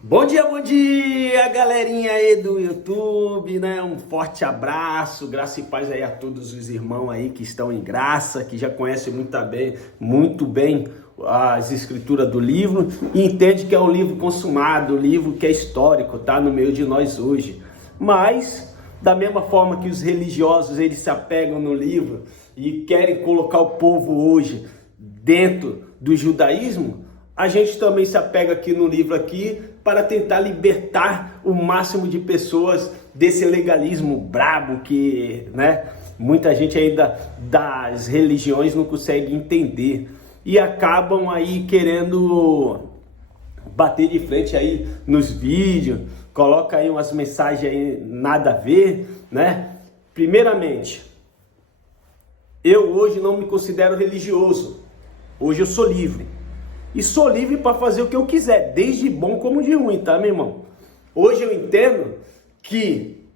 Bom dia, galerinha aí do YouTube, né? Um forte abraço, graça e paz aí a todos os irmãos aí que estão em graça, que já conhecem muito bem as escrituras do livro e entende que é um livro consumado, um livro que é histórico, tá no meio de nós hoje. Mas, da mesma forma que os religiosos, eles se apegam no livro e querem colocar o povo hoje dentro do judaísmo, a gente também se apega aqui no livro aqui para tentar libertar o máximo de pessoas desse legalismo brabo que, né, muita gente ainda das religiões não consegue entender e acabam aí querendo bater de frente aí nos vídeos, coloca aí umas mensagens aí nada a ver, né? Primeiramente, eu hoje não me considero religioso, hoje eu sou livre. E sou livre para fazer o que eu quiser, desde bom como de ruim, tá, meu irmão? Hoje eu entendo que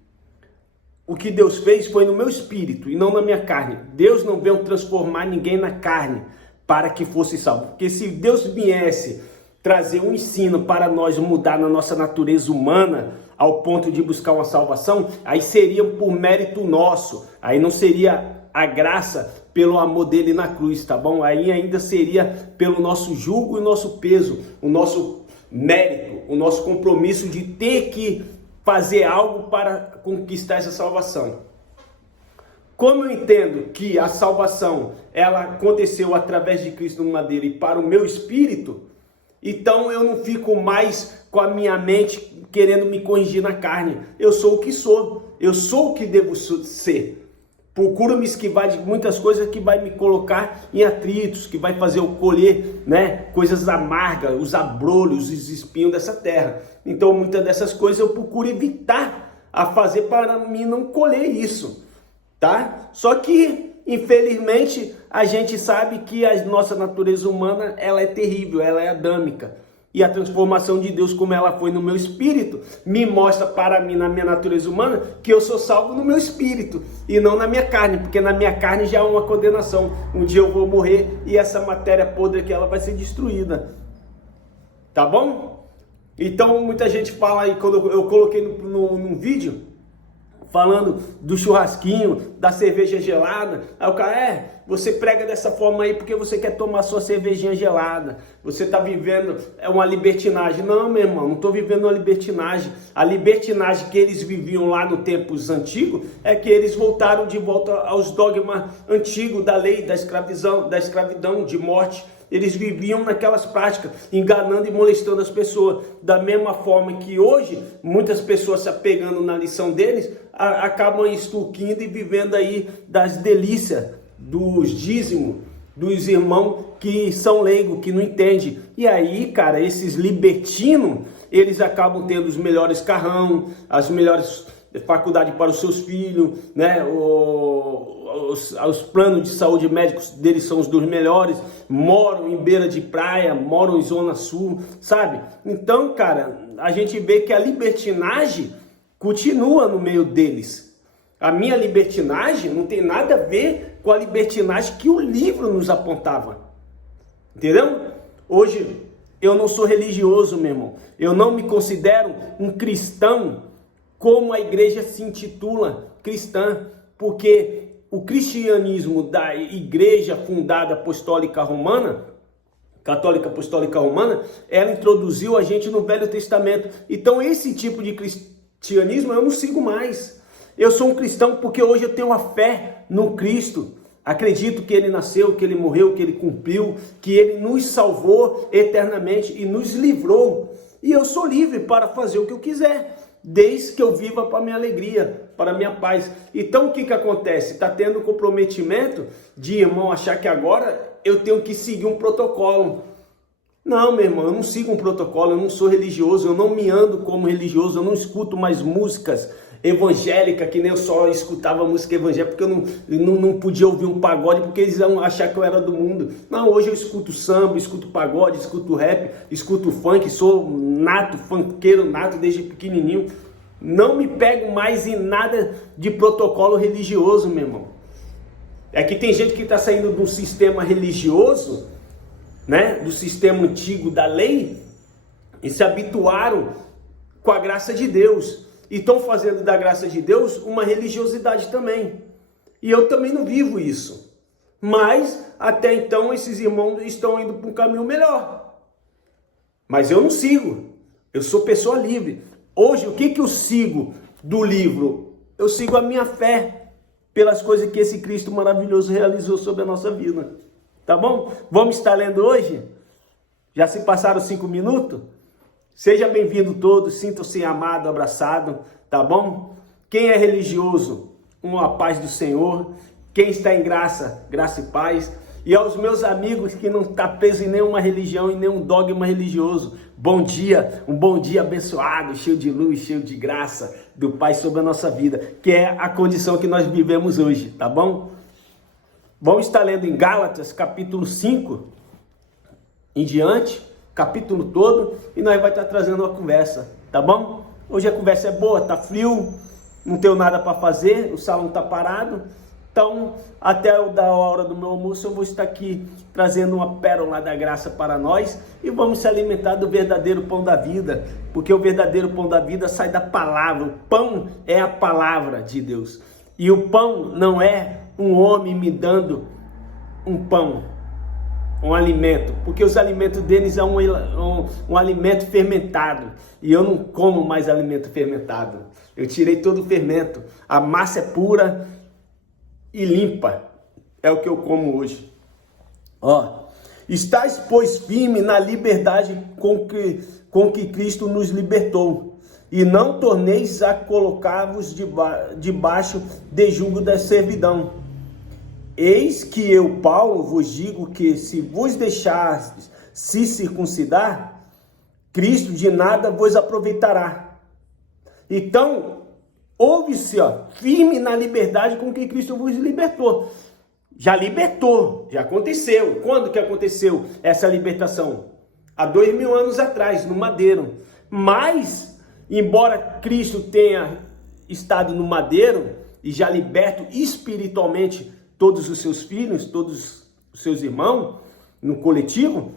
o que Deus fez foi no meu espírito e não na minha carne. Deus não veio transformar ninguém na carne para que fosse salvo. Porque se Deus viesse trazer um ensino para nós mudar na nossa natureza humana ao ponto de buscar uma salvação, aí seria por mérito nosso, aí não seria a graça pelo amor dele na cruz, tá bom? Aí ainda seria pelo nosso jugo e nosso peso, o nosso mérito, o nosso compromisso de ter que fazer algo para conquistar essa salvação. Como eu entendo que a salvação ela aconteceu através de Cristo no madeiro e para o meu espírito, então eu não fico mais com a minha mente querendo me corrigir na carne. Eu sou o que sou, eu sou o que devo ser. Procuro me esquivar de muitas coisas que vai me colocar em atritos, que vai fazer eu colher, né, coisas amargas, os abrolhos, os espinhos dessa terra. Então muitas dessas coisas eu procuro evitar a fazer para mim não colher isso, tá? Só que, infelizmente, a gente sabe que a nossa natureza humana, ela é terrível, ela é adâmica. E a transformação de Deus, como ela foi no meu espírito, me mostra para mim, na minha natureza humana, que eu sou salvo no meu espírito e não na minha carne, porque na minha carne já há uma condenação. Um dia eu vou morrer e essa matéria podre aqui, ela vai ser destruída. Tá bom? Então, muita gente fala aí, quando eu coloquei num vídeo, falando do churrasquinho, da cerveja gelada, aí o cara, você prega dessa forma aí porque você quer tomar sua cervejinha gelada, você está vivendo uma libertinagem. Não, meu irmão, não estou vivendo uma libertinagem. A libertinagem que eles viviam lá no tempos antigos é que eles voltaram de volta aos dogmas antigos da lei, da escravidão, de morte. Eles viviam naquelas práticas, enganando e molestando as pessoas. Da mesma forma que hoje, muitas pessoas se apegando na lição deles, acabam extorquindo e vivendo aí das delícias, dos dízimos, dos irmãos que são leigos, que não entendem. E aí, cara, esses libertinos, eles acabam tendo os melhores carrão, as melhores faculdades para os seus filhos, né? Os planos de saúde médicos deles são os dos melhores, moram em beira de praia, moram em zona sul, sabe? Então, cara, a gente vê que a libertinagem continua no meio deles. A minha libertinagem não tem nada a ver com a libertinagem que o livro nos apontava. Entendeu? Hoje, eu não sou religioso, meu irmão. Eu não me considero um cristão como a igreja se intitula cristã, porque o cristianismo da igreja fundada apostólica romana, católica apostólica romana, ela introduziu a gente no Velho Testamento. Então esse tipo de cristianismo eu não sigo mais. Eu sou um cristão porque hoje eu tenho uma fé no Cristo. Acredito que ele nasceu, que ele morreu, que ele cumpriu, que ele nos salvou eternamente e nos livrou. E eu sou livre para fazer o que eu quiser, desde que eu viva para minha alegria, para minha paz. Então o que acontece? Está tendo um comprometimento de irmão achar que agora eu tenho que seguir um protocolo. Não, meu irmão, eu não sigo um protocolo, eu não sou religioso, eu não me ando como religioso, eu não escuto mais músicas evangélicas, que nem eu só escutava música evangélica, porque eu não podia ouvir um pagode, porque eles iam achar que eu era do mundo. Não, hoje eu escuto samba, escuto pagode, escuto rap, escuto funk, sou nato, funkeiro nato desde pequenininho. Não me pego mais em nada de protocolo religioso, meu irmão. É que tem gente que está saindo de um sistema religioso, né, do sistema antigo da lei, e se habituaram com a graça de Deus. E estão fazendo da graça de Deus uma religiosidade também. E eu também não vivo isso. Mas, até então, esses irmãos estão indo para um caminho melhor. Mas eu não sigo. Eu sou pessoa livre. Hoje, o que eu sigo do livro? Eu sigo a minha fé pelas coisas que esse Cristo maravilhoso realizou sobre a nossa vida. Tá bom? Vamos estar lendo hoje? Já se passaram 5 minutos? Seja bem-vindo todos, sintam-se amado, abraçado, tá bom? Quem é religioso, uma paz do Senhor. Quem está em graça, graça e paz. E aos meus amigos que não estão presos em nenhuma religião, em nenhum dogma religioso, bom dia, um bom dia abençoado, cheio de luz, cheio de graça do Pai sobre a nossa vida, que é a condição que nós vivemos hoje, tá bom? Vamos estar lendo em Gálatas, capítulo 5, em diante, capítulo todo, e nós vamos estar trazendo uma conversa, tá bom? Hoje a conversa é boa, tá frio, não tenho nada para fazer, o salão tá parado. Então, até a hora do meu almoço, eu vou estar aqui trazendo uma pérola da graça para nós e vamos se alimentar do verdadeiro pão da vida, porque o verdadeiro pão da vida sai da palavra. O pão é a palavra de Deus. E o pão não é um homem me dando um pão, um alimento, porque os alimentos deles é um alimento fermentado. E eu não como mais alimento fermentado. Eu tirei todo o fermento. A massa é pura e limpa, é o que eu como hoje. Ó, estáis, pois, firme na liberdade com que Cristo nos libertou, e não torneis a colocar-vos debaixo de jugo da servidão. Eis que eu, Paulo, vos digo que se vos deixardes se circuncidar, Cristo de nada vos aproveitará. Então, ouve-se, firme na liberdade com que Cristo vos libertou. Já libertou, já aconteceu. Quando que aconteceu essa libertação? Há 2000 anos atrás, no madeiro. Mas, embora Cristo tenha estado no madeiro e já liberto espiritualmente todos os seus filhos, todos os seus irmãos, no coletivo,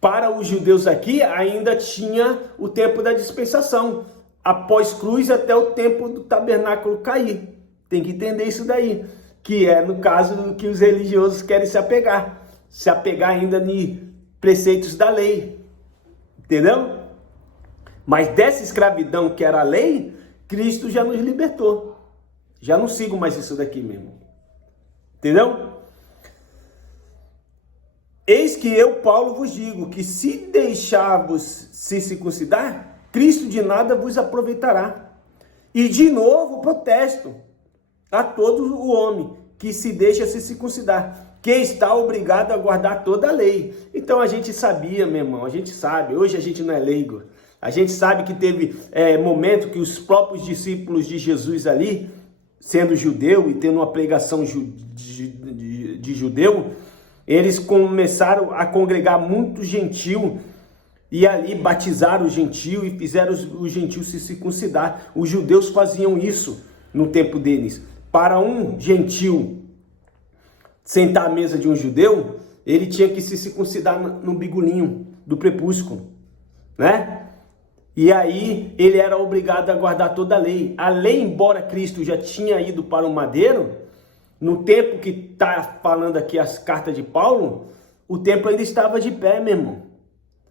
para os judeus aqui ainda tinha o tempo da dispensação. Após cruz até o tempo do tabernáculo cair. Tem que entender isso daí. Que é no caso do que os religiosos querem se apegar. Se apegar ainda em preceitos da lei. Entendeu? Mas dessa escravidão que era a lei, Cristo já nos libertou. Já não sigo mais isso daqui mesmo. Entendeu? Eis que eu, Paulo, vos digo que se deixar-vos se circuncidar, Cristo de nada vos aproveitará. E de novo protesto a todo o homem que se deixa se circuncidar, que está obrigado a guardar toda a lei. Então a gente sabia, meu irmão, a gente sabe, hoje a gente não é leigo. A gente sabe que teve momento que os próprios discípulos de Jesus ali, sendo judeu e tendo uma pregação de judeu, eles começaram a congregar muito gentil. E ali batizaram o gentio e fizeram o gentio se circuncidar. Os judeus faziam isso no tempo deles. Para um gentio sentar à mesa de um judeu, ele tinha que se circuncidar no bigolinho do prepúsculo, né? E aí ele era obrigado a guardar toda a lei. A lei, embora Cristo já tinha ido para o madeiro, no tempo que está falando aqui as cartas de Paulo, o templo ainda estava de pé, meu irmão.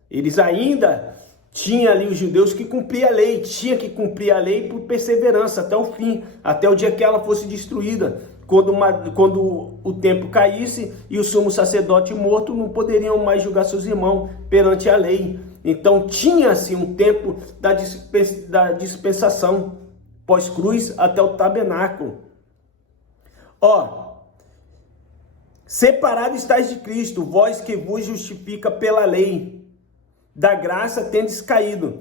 Eles ainda tinham ali os judeus que cumpriam a lei, tinha que cumprir a lei por perseverança até o fim, até o dia que ela fosse destruída. Quando o templo caísse e o sumo sacerdote morto, não poderiam mais julgar seus irmãos perante a lei. Então tinha-se um tempo da dispensação, pós-cruz até o tabernáculo. Ó, separado estáis de Cristo, vós que vos justifica pela lei, da graça tendes caído.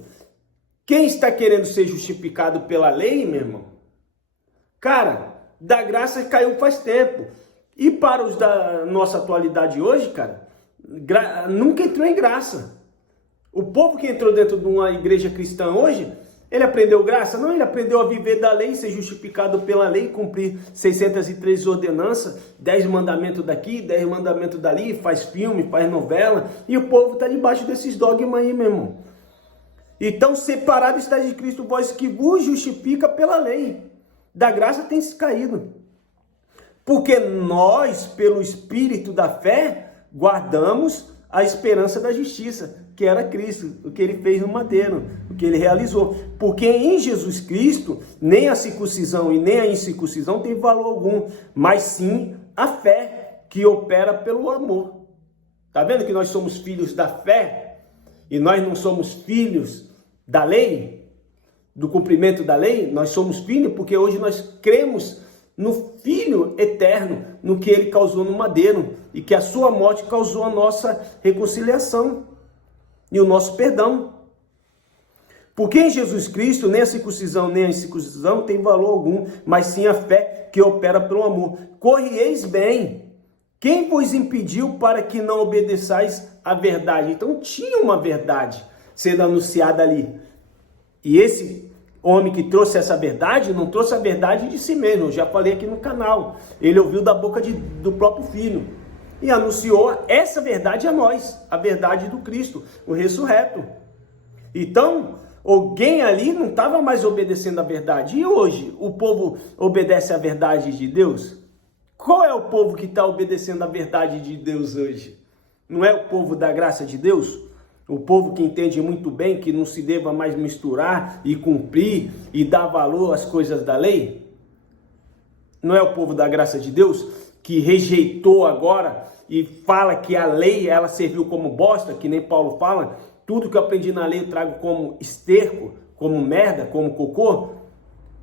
Quem está querendo ser justificado pela lei, meu irmão? Cara, da graça caiu faz tempo. E para os da nossa atualidade hoje, cara, nunca entrou em graça. O povo que entrou dentro de uma igreja cristã hoje, ele aprendeu graça? Não, ele aprendeu a viver da lei, ser justificado pela lei, cumprir 603 ordenanças, 10 mandamentos daqui, 10 mandamentos dali, faz filme, faz novela, e o povo está debaixo desses dogmas aí, meu irmão. Então, separado está de Cristo, vós que vos justifica pela lei. Da graça tem se caído. Porque nós, pelo Espírito da fé, guardamos a esperança da justiça, que era Cristo, o que ele fez no madeiro, o que ele realizou. Porque em Jesus Cristo, nem a circuncisão e nem a incircuncisão tem valor algum, mas sim a fé, que opera pelo amor. Tá vendo que nós somos filhos da fé e nós não somos filhos da lei, do cumprimento da lei? Nós somos filhos porque hoje nós cremos no Filho eterno, no que ele causou no madeiro e que a sua morte causou a nossa reconciliação e o nosso perdão. Porque em Jesus Cristo nem a circuncisão nem a incircuncisão tem valor algum, mas sim a fé que opera pelo amor. Corrieis bem. Quem vos impediu para que não obedeçais à verdade? Então tinha uma verdade sendo anunciada ali. E esse homem que trouxe essa verdade, não trouxe a verdade de si mesmo. Eu já falei aqui no canal. Ele ouviu da boca do próprio Filho. E anunciou essa verdade a nós. A verdade do Cristo, o ressurreto. Então, alguém ali não estava mais obedecendo a verdade. E hoje, o povo obedece à verdade de Deus? Qual é o povo que está obedecendo a verdade de Deus hoje? Não é o povo da graça de Deus? O povo que entende muito bem que não se deva mais misturar e cumprir e dar valor às coisas da lei? Não é o povo da graça de Deus que rejeitou agora e fala que a lei ela serviu como bosta, que nem Paulo fala, tudo que eu aprendi na lei eu trago como esterco, como merda, como cocô?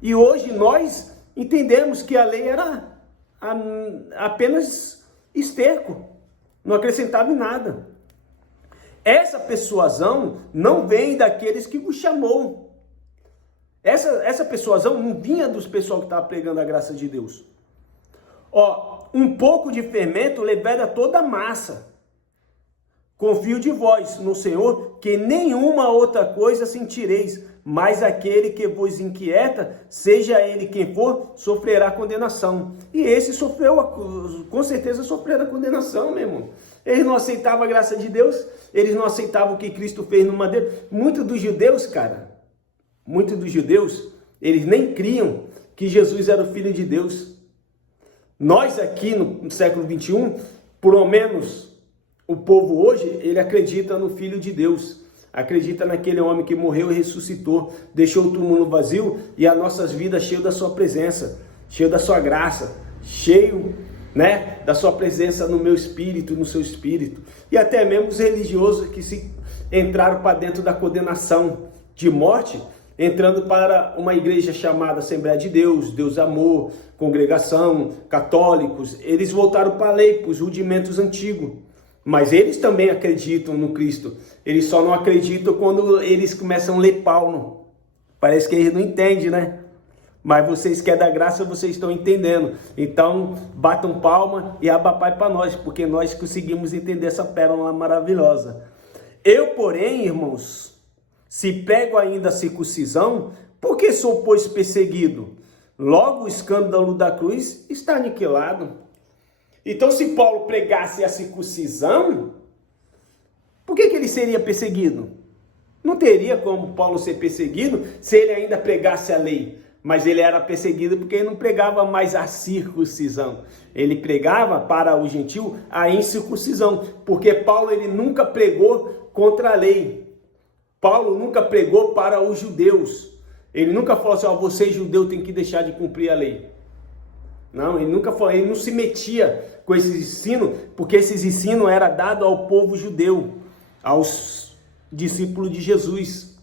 E hoje nós entendemos que a lei era apenas esterco, não acrescentava em nada. Essa persuasão não vem daqueles que vos chamou. Essa persuasão não vinha dos pessoal que estava pregando a graça de Deus. Um pouco de fermento leveda toda a massa. Confio de vós no Senhor, que nenhuma outra coisa sentireis, mas aquele que vos inquieta, seja ele quem for, sofrerá condenação. E esse sofreu, com certeza sofrerá condenação, meu irmão. Eles não aceitavam a graça de Deus, eles não aceitavam o que Cristo fez no madeiro. Muitos dos judeus, eles nem criam que Jesus era o Filho de Deus. Nós aqui no século 21, pelo menos o povo hoje, ele acredita no Filho de Deus. Acredita naquele homem que morreu e ressuscitou, deixou o túmulo vazio e as nossas vidas cheias da sua presença, cheio da sua graça, cheio, da sua presença no meu espírito, no seu espírito. E até mesmo os religiosos que se entraram para dentro da condenação de morte, entrando para uma igreja chamada Assembleia de Deus, Deus Amor, Congregação, católicos, eles voltaram para a lei, para os rudimentos antigos. Mas eles também acreditam no Cristo. Eles só não acreditam quando eles começam a ler Paulo. Parece que eles não entendem, né? Mas vocês que é da graça, vocês estão entendendo. Então, batam palma e abapai para nós, porque nós conseguimos entender essa pérola maravilhosa. Eu, porém, irmãos, se prego ainda a circuncisão, por que sou, pois, perseguido? Logo o escândalo da cruz está aniquilado. Então, se Paulo pregasse a circuncisão, por que ele seria perseguido? Não teria como Paulo ser perseguido se ele ainda pregasse a lei. Mas ele era perseguido porque ele não pregava mais a circuncisão. Ele pregava para o gentil a incircuncisão. Porque Paulo ele nunca pregou contra a lei. Paulo nunca pregou para os judeus. Ele nunca falou assim, você judeu tem que deixar de cumprir a lei. Não, ele nunca falou, ele não se metia com esses ensinos, porque esses ensinos eram dados ao povo judeu, aos discípulos de Jesus.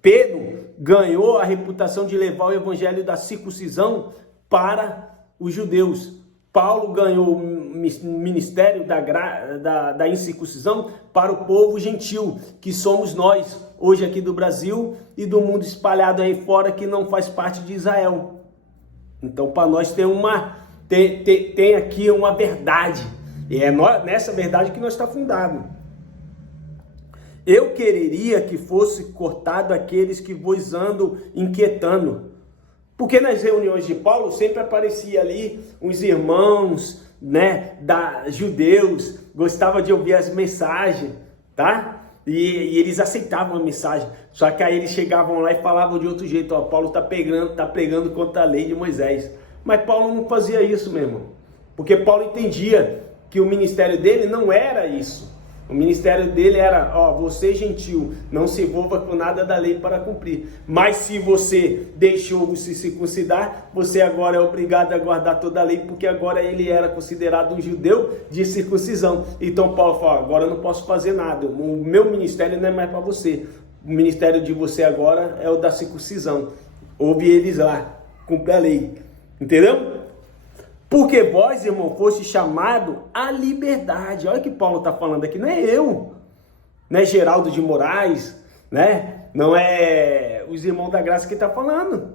Pedro ganhou a reputação de levar o evangelho da circuncisão para os judeus. Paulo ganhou o ministério da incircuncisão para o povo gentil, que somos nós, hoje aqui do Brasil e do mundo espalhado aí fora, que não faz parte de Israel. Então, para nós tem aqui uma verdade, e é nessa verdade que nós está fundado. Eu quereria que fosse cortado aqueles que vos andam inquietando. Porque nas reuniões de Paulo sempre aparecia ali uns irmãos, judeus, gostava de ouvir as mensagens, tá? E eles aceitavam a mensagem. Só que aí eles chegavam lá e falavam de outro jeito. Ó, Paulo tá pregando contra a lei de Moisés. Mas Paulo não fazia isso, meu irmão. Porque Paulo entendia que o ministério dele não era isso. O ministério dele era, ó, você gentil, não se envolva com nada da lei para cumprir. Mas se você deixou de se circuncidar, você agora é obrigado a guardar toda a lei, porque agora ele era considerado um judeu de circuncisão. Então Paulo falou, agora eu não posso fazer nada, o meu ministério não é mais para você. O ministério de você agora é o da circuncisão. Ouve eles lá, cumpre a lei. Entendeu? Porque vós, irmão, foste chamado à liberdade. Olha o que Paulo está falando aqui. Não é eu, não é Geraldo de Moraes, né? Não é os irmãos da graça que está falando.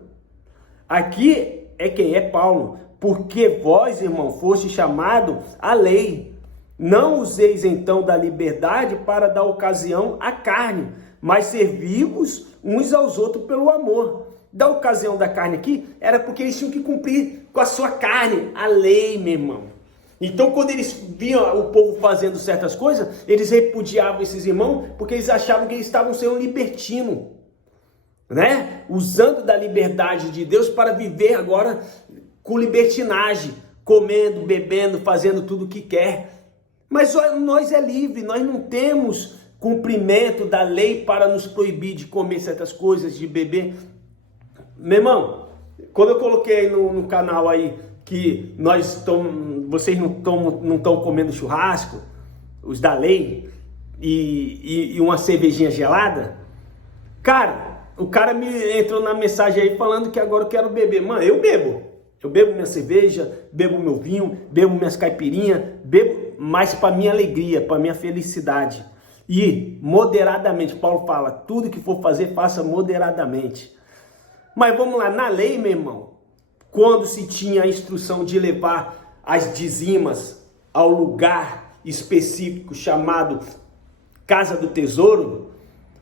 Aqui é quem? É Paulo. Porque vós, irmão, foste chamado à lei. Não useis então da liberdade para dar ocasião à carne, mas servi-vos uns aos outros pelo amor. Da ocasião da carne aqui, era porque eles tinham que cumprir com a sua carne, a lei, meu irmão. Então, quando eles viam o povo fazendo certas coisas, eles repudiavam esses irmãos, porque eles achavam que eles estavam sendo libertinos, né? Usando da liberdade de Deus para viver agora com libertinagem, comendo, bebendo, fazendo tudo o que quer. Mas nós é livre, nós não temos cumprimento da lei para nos proibir de comer certas coisas, de beber. Meu irmão, quando eu coloquei no canal aí que vocês não estão comendo churrasco, os da lei, e uma cervejinha gelada, cara, o cara me entrou na mensagem aí falando que agora eu quero beber. Mano, eu bebo minha cerveja, bebo meu vinho, bebo minhas caipirinhas, bebo, mas para minha alegria, para minha felicidade. E moderadamente, Paulo fala, tudo que for fazer, faça moderadamente. Mas vamos lá, na lei, meu irmão, quando se tinha a instrução de levar as dizimas ao lugar específico chamado Casa do Tesouro,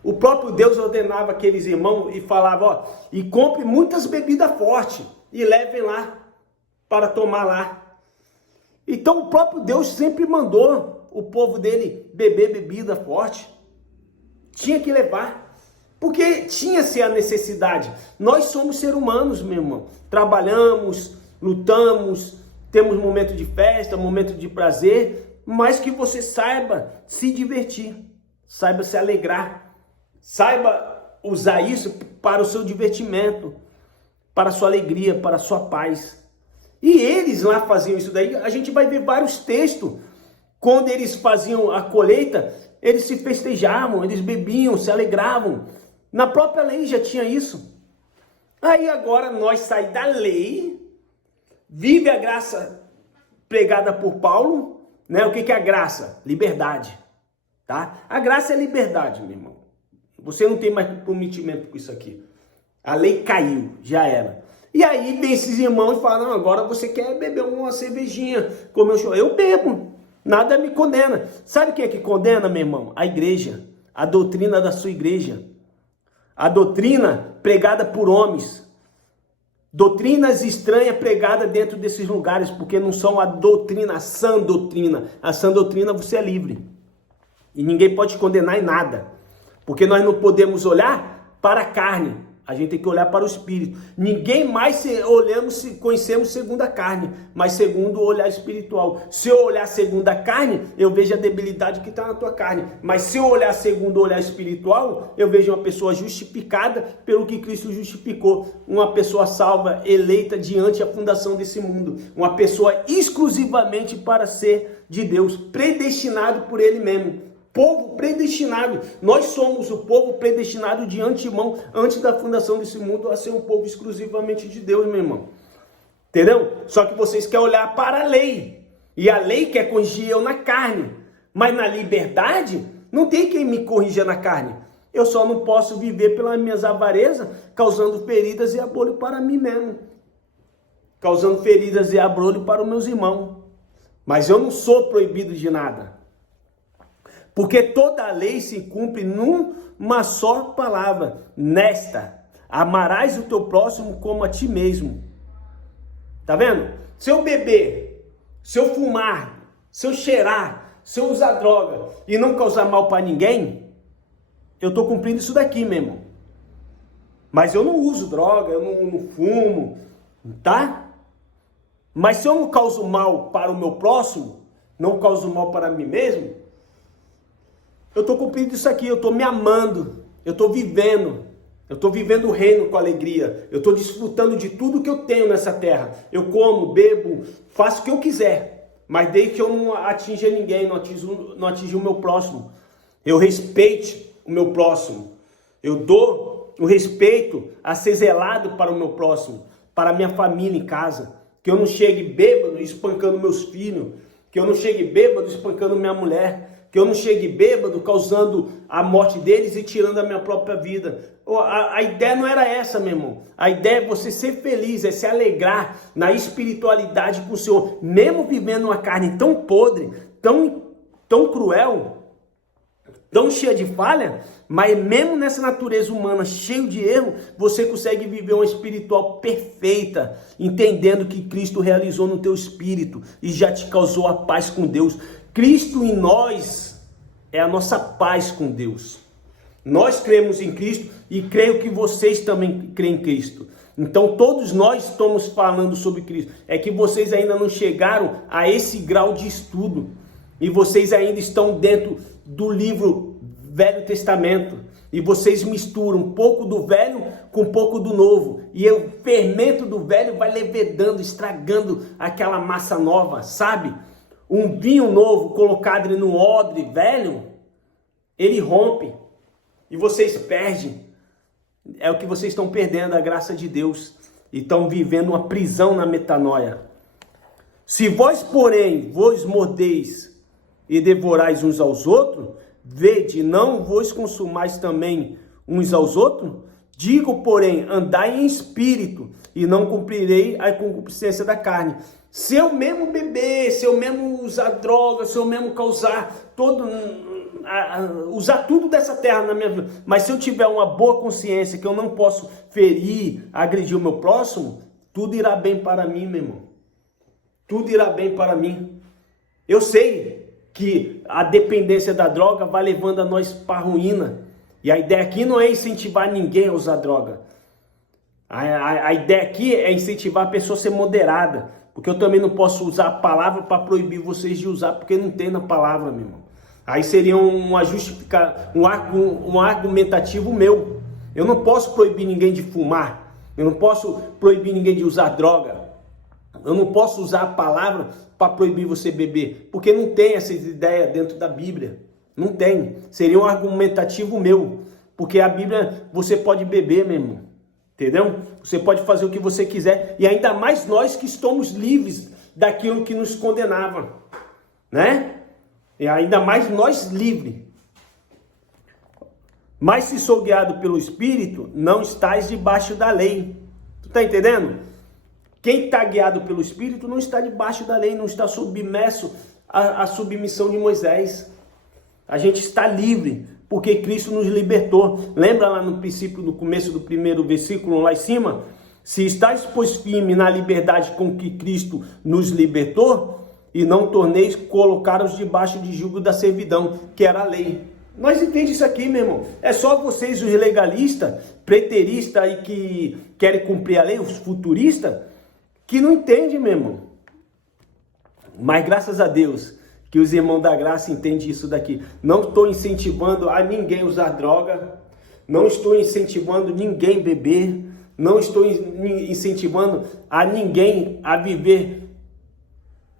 o próprio Deus ordenava aqueles irmãos e falava, ó, e compre muitas bebidas fortes e levem lá para tomar lá. Então o próprio Deus sempre mandou o povo dele beber bebida forte. Tinha que levar. Porque tinha-se a necessidade. Nós somos seres humanos, meu irmão. Trabalhamos, lutamos, temos momento de festa, momento de prazer, mas que você saiba se divertir, saiba se alegrar, saiba usar isso para o seu divertimento, para a sua alegria, para a sua paz. E eles lá faziam isso daí. A gente vai ver vários textos. Quando eles faziam a colheita, eles se festejavam, eles bebiam, se alegravam. Na própria lei já tinha isso. Aí agora nós saímos da lei, vive a graça pregada por Paulo, né? O que é a graça? Liberdade, tá? A graça é liberdade, meu irmão. Você não tem mais comprometimento com isso aqui. A lei caiu, já era. E aí vem esses irmãos e falam, não, agora você quer beber uma cervejinha, comer um show. Eu bebo, nada me condena. Sabe quem é que condena, meu irmão? A igreja, a doutrina da sua igreja. A doutrina pregada por homens. Doutrinas estranhas pregadas dentro desses lugares, porque não são a doutrina, a sã doutrina. A sã doutrina você é livre. E ninguém pode te condenar em nada. Porque nós não podemos olhar para a carne. A gente tem que olhar para o Espírito. Ninguém mais conhecemos segundo a carne, mas segundo o olhar espiritual. Se eu olhar segundo a carne, eu vejo a debilidade que está na tua carne. Mas se eu olhar segundo o olhar espiritual, eu vejo uma pessoa justificada pelo que Cristo justificou. Uma pessoa salva, eleita diante da fundação desse mundo. Uma pessoa exclusivamente para ser de Deus, predestinado por Ele mesmo. Povo predestinado, nós somos o povo predestinado de antemão, antes da fundação desse mundo, a ser um povo exclusivamente de Deus, meu irmão. Entendeu? Só que vocês querem olhar para a lei, e a lei quer corrigir eu na carne, mas na liberdade, não tem quem me corrija na carne. Eu só não posso viver pelas minhas avarezas, causando feridas e abrolho para mim mesmo, causando feridas e abrolho para os meus irmãos. Mas eu não sou proibido de nada. Porque toda a lei se cumpre numa só palavra. Nesta, amarás o teu próximo como a ti mesmo. Tá vendo? Se eu beber, se eu fumar, se eu cheirar, se eu usar droga e não causar mal para ninguém, eu estou cumprindo isso daqui, meu irmão. Mas eu não uso droga, eu não fumo, tá? Mas se eu não causo mal para o meu próximo, não causo mal para mim mesmo, eu estou cumprindo isso aqui, eu estou me amando, eu estou vivendo o reino com alegria, eu estou desfrutando de tudo que eu tenho nessa terra. Eu como, bebo, faço o que eu quiser, mas desde que eu não atinja ninguém, não atinja o meu próximo, eu respeite o meu próximo, eu dou o respeito a ser zelado para o meu próximo, para a minha família em casa, que eu não chegue bêbado espancando meus filhos, que eu não chegue bêbado espancando minha mulher, que eu não chegue bêbado causando a morte deles e tirando a minha própria vida. A ideia não era essa, meu irmão. A ideia é você ser feliz, é se alegrar na espiritualidade com o Senhor, mesmo vivendo uma carne tão podre, tão cruel, tão cheia de falha, mas mesmo nessa natureza humana cheio de erro, você consegue viver uma espiritual perfeita, entendendo que Cristo realizou no teu espírito e já te causou a paz com Deus. Cristo em nós é a nossa paz com Deus. Nós cremos em Cristo e creio que vocês também creem em Cristo. Então todos nós estamos falando sobre Cristo. É que vocês ainda não chegaram a esse grau de estudo. E vocês ainda estão dentro do livro Velho Testamento. E vocês misturam um pouco do velho com um pouco do novo. E o fermento do velho vai levedando, estragando aquela massa nova, sabe? Um vinho novo colocado no odre velho, ele rompe. E vocês perdem. É o que vocês estão perdendo, a graça de Deus. E estão vivendo uma prisão na metanoia. Se vós, porém, vos mordeis e devorais uns aos outros, vede, não vos consumais também uns aos outros? Digo, porém, andai em espírito, e não cumprirei a concupiscência da carne. Se eu mesmo beber, se eu mesmo usar droga, se eu mesmo causar usar tudo dessa terra na minha vida, mas se eu tiver uma boa consciência que eu não posso ferir, agredir o meu próximo, tudo irá bem para mim, meu irmão. Tudo irá bem para mim. Eu sei que a dependência da droga vai levando a nós para a ruína. E a ideia aqui não é incentivar ninguém a usar droga. A ideia aqui é incentivar a pessoa a ser moderada. Porque eu também não posso usar a palavra para proibir vocês de usar, porque não tem na palavra, meu irmão. Aí seria um argumentativo meu. Eu não posso proibir ninguém de fumar. Eu não posso proibir ninguém de usar droga. Eu não posso usar a palavra para proibir você beber. Porque não tem essa ideia dentro da Bíblia. Não tem. Seria um argumentativo meu. Porque a Bíblia, você pode beber, meu irmão. Entendeu? Você pode fazer o que você quiser. E ainda mais nós que estamos livres daquilo que nos condenava. Né? E ainda mais nós livres. Mas se sou guiado pelo Espírito, não estás debaixo da lei. Tu tá entendendo? Quem está guiado pelo Espírito não está debaixo da lei, não está submerso à submissão de Moisés. A gente está livre, porque Cristo nos libertou. Lembra lá no princípio, no começo do primeiro versículo, lá em cima? Se estáis, pois, firme na liberdade com que Cristo nos libertou, e não torneis colocar-os debaixo de jugo da servidão, que era a lei. Nós entendemos isso aqui, meu irmão. É só vocês, os legalistas, preteristas e que querem cumprir a lei, os futuristas, que não entendem, meu irmão. Mas graças a Deus que os irmãos da graça entendem isso daqui. Não estou incentivando a ninguém usar droga, não estou incentivando ninguém beber, não estou incentivando a ninguém a viver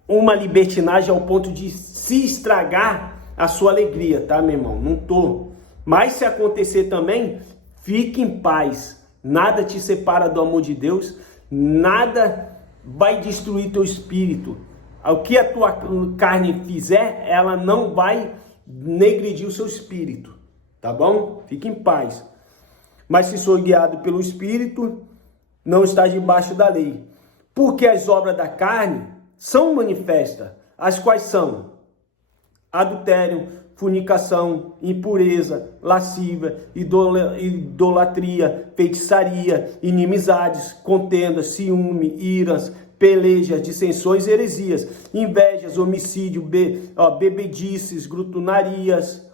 uma libertinagem ao ponto de se estragar a sua alegria, tá, meu irmão? Não tô. Mas se acontecer também, fique em paz. Nada te separa do amor de Deus, nada vai destruir teu espírito. O que a tua carne fizer, ela não vai negredir o seu espírito, tá bom? Fique em paz. Mas se sou guiado pelo Espírito, não está debaixo da lei. Porque as obras da carne são manifestas, as quais são adultério, fornicação, impureza, lascívia, idolatria, feitiçaria, inimizades, contendas, ciúme, iras, pelejas, dissensões, heresias, invejas, homicídio, bebedices, glutonarias,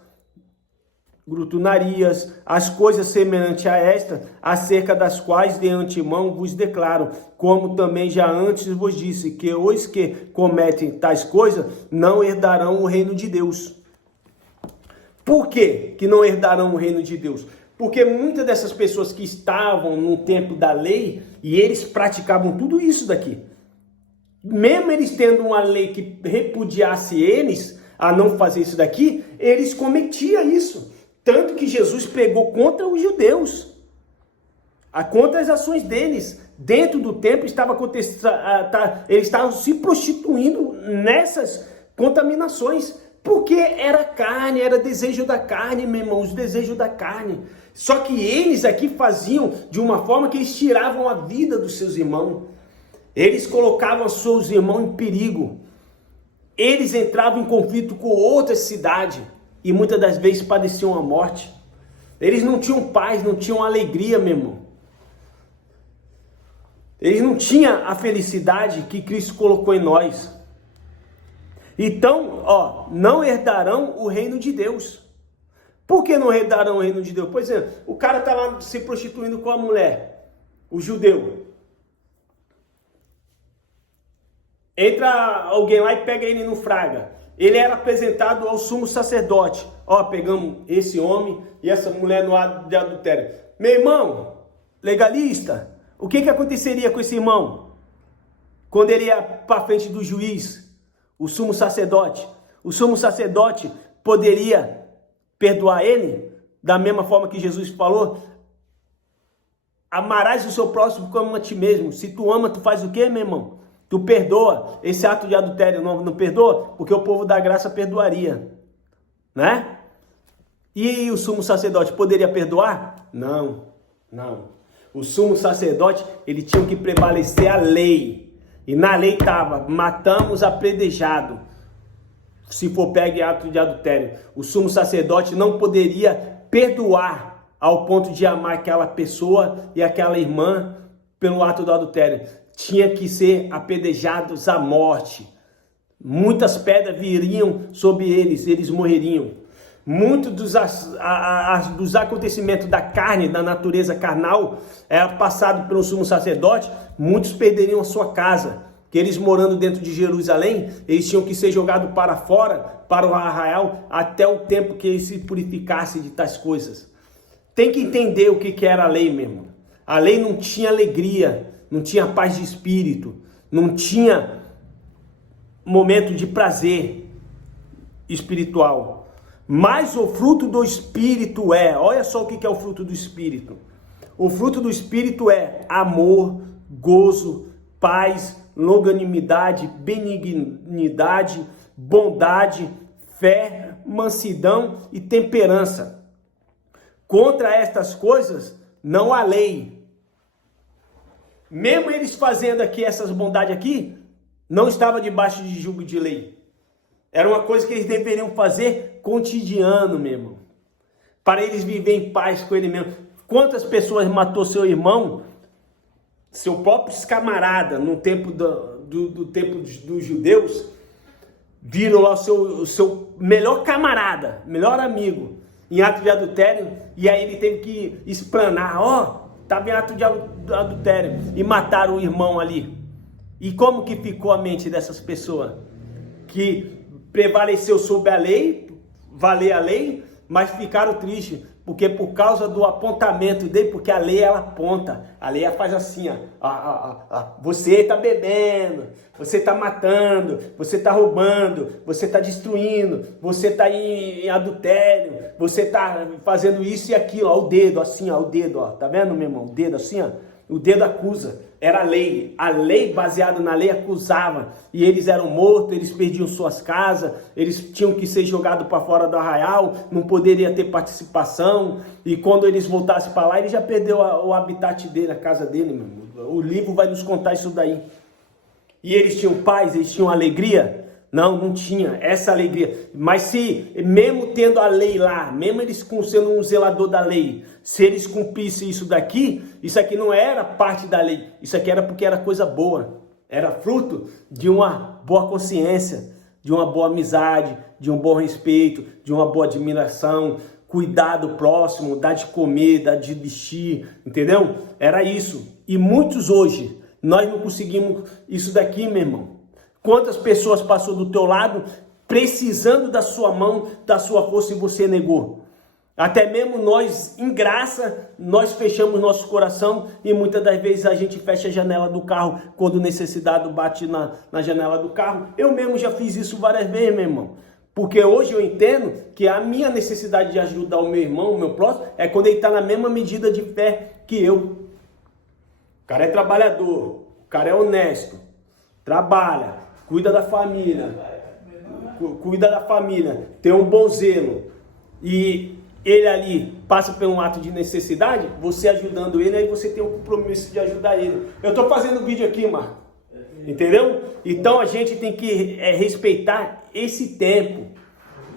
grutunarias, as coisas semelhantes a esta, acerca das quais de antemão vos declaro, como também já antes vos disse, que os que cometem tais coisas não herdarão o reino de Deus. Por quê que não herdarão o reino de Deus? Porque muitas dessas pessoas que estavam no tempo da lei, e eles praticavam tudo isso daqui, mesmo eles tendo uma lei que repudiasse eles a não fazer isso daqui, eles cometiam isso. Tanto que Jesus pregou contra os judeus, contra as ações deles. Dentro do templo estava acontecendo, eles estavam se prostituindo nessas contaminações, porque era carne, era desejo da carne, meu irmão, os desejos da carne. Só que eles aqui faziam de uma forma que eles tiravam a vida dos seus irmãos. Eles colocavam seus irmãos em perigo. Eles entravam em conflito com outras cidades. E muitas das vezes padeciam a morte. Eles não tinham paz, não tinham alegria, meu irmão. Eles não tinham a felicidade que Cristo colocou em nós. Então, não herdarão o reino de Deus. Por que não herdarão o reino de Deus? Pois é, o cara está lá se prostituindo com a mulher, o judeu. Entra alguém lá e pega ele no fraga. Ele era apresentado ao sumo sacerdote. Pegamos esse homem e essa mulher no ato de adultério. Meu irmão, legalista, o que aconteceria com esse irmão? Quando ele ia para frente do juiz, o sumo sacerdote. O sumo sacerdote poderia perdoar ele? Da mesma forma que Jesus falou? Amarás o seu próximo como a ti mesmo. Se tu ama, tu faz o quê, meu irmão? Tu perdoa esse ato de adultério, não perdoa? Porque o povo da graça perdoaria, né? E o sumo sacerdote poderia perdoar? Não. O sumo sacerdote, ele tinha que prevalecer a lei. E na lei estava, matamos apredejado, se for pego em ato de adultério. O sumo sacerdote não poderia perdoar ao ponto de amar aquela pessoa e aquela irmã pelo ato do adultério. Tinha que ser apedrejados à morte. Muitas pedras viriam sobre eles, eles morreriam. Muitos dos acontecimentos da carne, da natureza carnal, era passado pelo sumo sacerdote. Muitos perderiam a sua casa, que eles morando dentro de Jerusalém, eles tinham que ser jogados para fora, para o arraial, até o tempo que eles se purificassem de tais coisas. Tem que entender o que era a lei mesmo. A lei não tinha alegria, não tinha paz de espírito, não tinha momento de prazer espiritual. Mas o fruto do Espírito olha só o que é o fruto do Espírito. O fruto do Espírito é amor, gozo, paz, longanimidade, benignidade, bondade, fé, mansidão e temperança. Contra estas coisas não há lei. Mesmo eles fazendo aqui essas bondades aqui, não estava debaixo de julgo de lei. Era uma coisa que eles deveriam fazer cotidiano, meu irmão. Para eles viverem em paz com ele mesmo. Quantas pessoas matou seu irmão, seu próprio camarada, no tempo do tempo dos judeus, viram lá o seu melhor camarada, melhor amigo, em ato de adultério, e aí ele teve que explanar, estava em ato de adultério, e mataram o irmão ali. E como que ficou a mente dessas pessoas? Que prevaleceu sobre a lei, valer a lei, mas ficaram tristes, porque por causa do apontamento dele, porque a lei ela aponta, a lei ela faz assim, você está bebendo, você está matando, você está roubando, você está destruindo, você está em adultério, você está fazendo isso e aquilo, o dedo assim, o dedo, tá vendo, meu irmão, o dedo assim, o dedo acusa. Era a lei baseada na lei acusava, e eles eram mortos, eles perdiam suas casas, eles tinham que ser jogados para fora do arraial, não poderia ter participação, e quando eles voltassem para lá, ele já perdeu o habitat dele, a casa dele, meu irmão. O livro vai nos contar isso daí. E eles tinham paz, eles tinham alegria? Não tinha essa alegria. Mas se, mesmo tendo a lei lá, mesmo eles sendo um zelador da lei, se eles cumprissem isso daqui, isso aqui não era parte da lei. Isso aqui era porque era coisa boa. Era fruto de uma boa consciência, de uma boa amizade, de um bom respeito, de uma boa admiração. cuidar do próximo, dar de comer, dar de vestir, entendeu? Era isso. E muitos hoje, nós não conseguimos isso daqui, meu irmão. Quantas pessoas passou do teu lado precisando da sua mão, da sua força e você negou? Até mesmo nós, em graça, nós fechamos nosso coração e muitas das vezes a gente fecha a janela do carro quando o necessitado bate na janela do carro. Eu mesmo já fiz isso várias vezes, meu irmão. Porque hoje eu entendo que a minha necessidade de ajudar o meu irmão, o meu próximo, é quando ele está na mesma medida de fé que eu. O cara é trabalhador, o cara é honesto, trabalha, cuida da família, tem um bom zelo e ele ali passa por um ato de necessidade, você ajudando ele, aí você tem o compromisso de ajudar ele. Eu estou fazendo vídeo aqui, Marco, entendeu? Então a gente tem que respeitar esse tempo,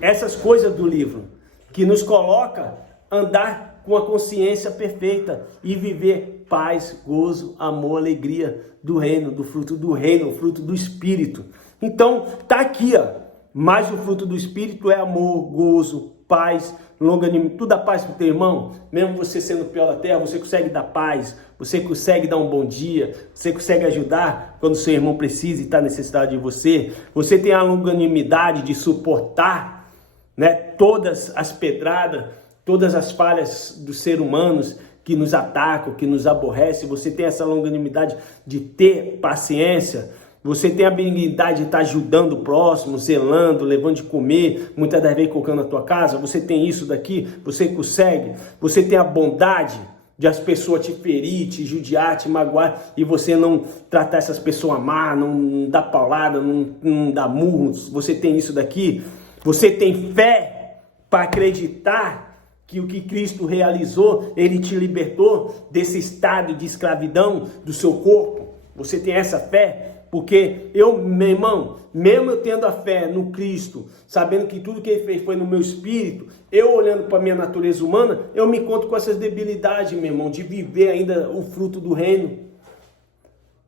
essas coisas do livro, que nos coloca andar com a consciência perfeita e viver paz, gozo, amor, alegria do reino, do fruto do reino, o fruto do Espírito. Então tá aqui, ó. Mas o fruto do Espírito é amor, gozo, paz, longanimidade. Tu dá paz pro teu irmão? Mesmo você sendo o pior da terra, você consegue dar paz, você consegue dar um bom dia, você consegue ajudar quando seu irmão precisa e está necessitado de você. Você tem a longanimidade de suportar, né, todas as pedradas, todas as falhas dos seres humanos que nos atacam, que nos aborrecem. Você tem essa longanimidade de ter paciência. Você tem a habilidade de estar ajudando o próximo, zelando, levando de comer, muitas das vezes colocando na tua casa. Você tem isso daqui, você consegue. Você tem a bondade de as pessoas te ferir, te judiar, te magoar, e você não tratar essas pessoas má, não dar paulada, não dar murros. Você tem isso daqui. Você tem fé para acreditar que o que Cristo realizou, Ele te libertou desse estado de escravidão do seu corpo. Você tem essa fé? Porque eu, meu irmão, mesmo eu tendo a fé no Cristo, sabendo que tudo que Ele fez foi no meu espírito, eu olhando para a minha natureza humana, eu me encontro com essas debilidades, meu irmão, de viver ainda o fruto do reino.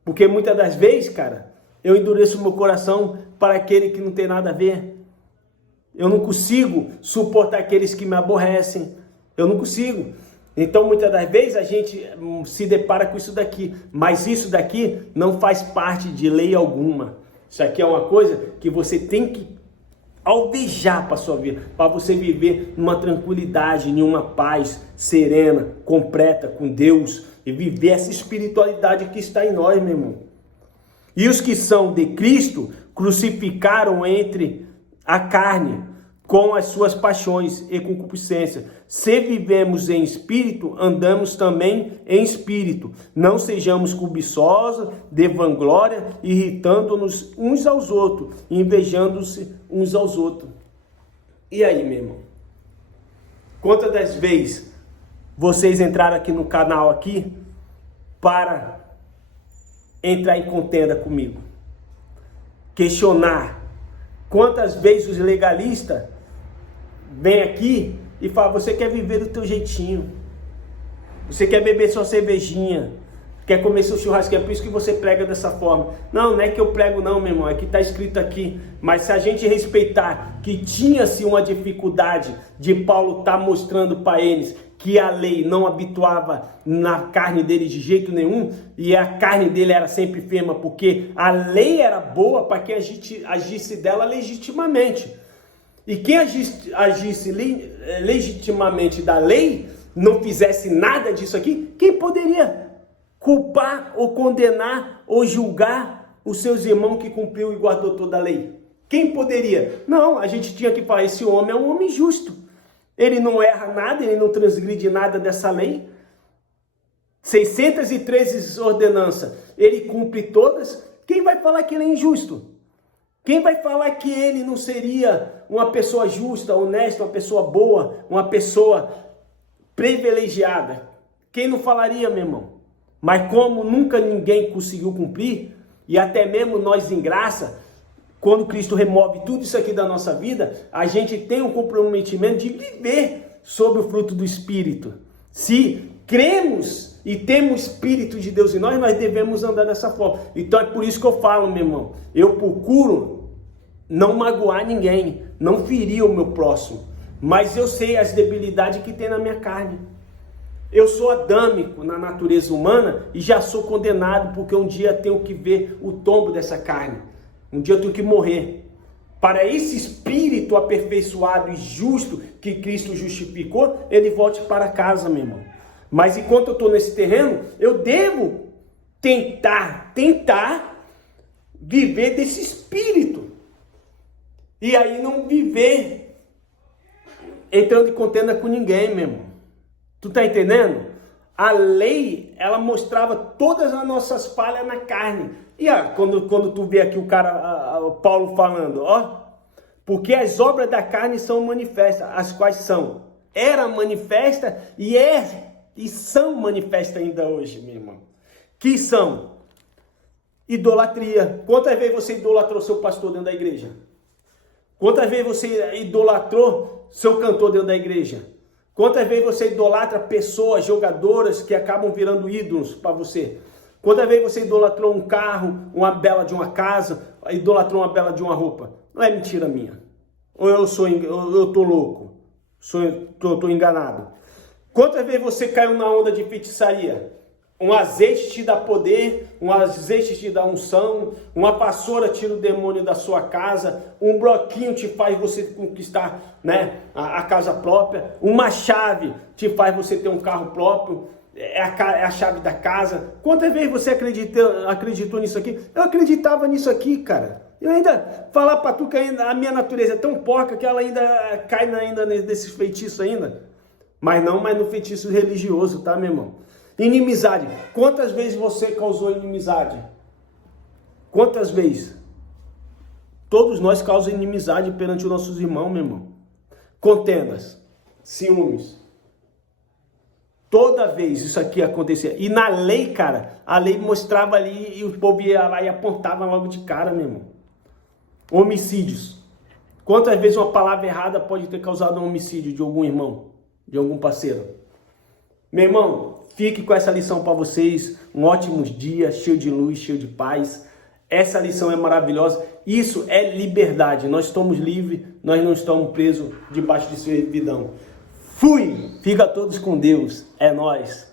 Porque muitas das vezes, cara, eu endureço o meu coração para aquele que não tem nada a ver. Eu não consigo suportar aqueles que me aborrecem. Eu não consigo. Então, muitas das vezes, a gente se depara com isso daqui. Mas isso daqui não faz parte de lei alguma. Isso aqui é uma coisa que você tem que alvejar para a sua vida. Para você viver numa tranquilidade, em uma paz serena, completa com Deus. E viver essa espiritualidade que está em nós, meu irmão. E os que são de Cristo crucificaram entre a carne com as suas paixões e concupiscência. Se vivemos em espírito, andamos também em espírito. Não sejamos cobiçosos, de vanglória, irritando-nos uns aos outros, invejando-se uns aos outros. E aí, meu irmão? Quantas das vezes vocês entraram aqui no canal aqui para entrar em contenda comigo? Questionar. Quantas vezes os legalistas vêm aqui e falam: você quer viver do teu jeitinho, você quer beber sua cervejinha, quer comer seu churrasco, é por isso que você prega dessa forma. Não, não é que eu prego não, meu irmão, é que está escrito aqui. Mas se a gente respeitar que tinha-se uma dificuldade de Paulo estar mostrando para eles que a lei não habituava na carne dele de jeito nenhum, e a carne dele era sempre firme, porque a lei era boa para quem agisse dela legitimamente. E quem agisse legitimamente da lei, não fizesse nada disso aqui, quem poderia culpar ou condenar ou julgar os seus irmãos que cumpriu e guardou toda a lei? Quem poderia? Não, a gente tinha que falar: esse homem é um homem justo. Ele não erra nada, ele não transgride nada dessa lei. 613 ordenanças, ele cumpre todas. Quem vai falar que ele é injusto? Quem vai falar que ele não seria uma pessoa justa, honesta, uma pessoa boa, uma pessoa privilegiada? Quem não falaria, meu irmão? Mas como nunca ninguém conseguiu cumprir, e até mesmo nós em graça, quando Cristo remove tudo isso aqui da nossa vida, a gente tem um comprometimento de viver sobre o fruto do Espírito. Se cremos e temos o Espírito de Deus em nós, nós devemos andar dessa forma. Então é por isso que eu falo, meu irmão, eu procuro não magoar ninguém, não ferir o meu próximo. mas eu sei as debilidades que tem na minha carne. Eu sou adâmico na natureza humana e já sou condenado porque um dia tenho que ver o tombo dessa carne. Um dia eu tenho que morrer. Para esse espírito aperfeiçoado e justo que Cristo justificou, ele volte para casa, meu irmão. Mas enquanto eu estou nesse terreno, eu devo tentar viver desse espírito. E aí não viver entrando em contenda com ninguém, meu irmão. Tu tá entendendo? A lei, ela mostrava todas as nossas falhas na carne. E quando tu vê aqui o cara, Paulo falando, porque as obras da carne são manifestas, as quais são, era manifesta e são manifestas ainda hoje, meu irmão. Que são idolatria. Quantas vezes você idolatrou seu pastor dentro da igreja? Quantas vezes você idolatrou seu cantor dentro da igreja? Quantas vezes você idolatra pessoas, jogadoras que acabam virando ídolos para você? Quantas vezes você idolatrou um carro, uma bela de uma casa, idolatrou uma bela de uma roupa? Não é mentira minha. Ou eu tô louco? Tô enganado. Quantas vezes você caiu na onda de feitiçaria? Um azeite te dá poder, um azeite te dá unção, uma vassoura tira o demônio da sua casa, um bloquinho te faz você conquistar, né, a casa própria, uma chave te faz você ter um carro próprio, é a chave da casa. Quantas vezes você acreditou nisso aqui? Eu acreditava nisso aqui, cara. Eu ainda falar para tu que ainda a minha natureza é tão porca que ela ainda cai nesses feitiços ainda. Mas no feitiço religioso, tá, meu irmão? Inimizade. Quantas vezes você causou inimizade? Quantas vezes? Todos nós causamos inimizade perante os nossos irmãos, meu irmão. Contendas, ciúmes. Toda vez isso aqui acontecia. E na lei, cara, a lei mostrava ali e o povo ia lá e apontava logo de cara, meu irmão. Homicídios. Quantas vezes uma palavra errada pode ter causado um homicídio de algum irmão, de algum parceiro? Meu irmão, fique com essa lição para vocês. Um ótimo dia, cheio de luz, cheio de paz. Essa lição é maravilhosa. Isso é liberdade. Nós estamos livres, nós não estamos presos debaixo de servidão. Fui! Fica todos com Deus. É nóis.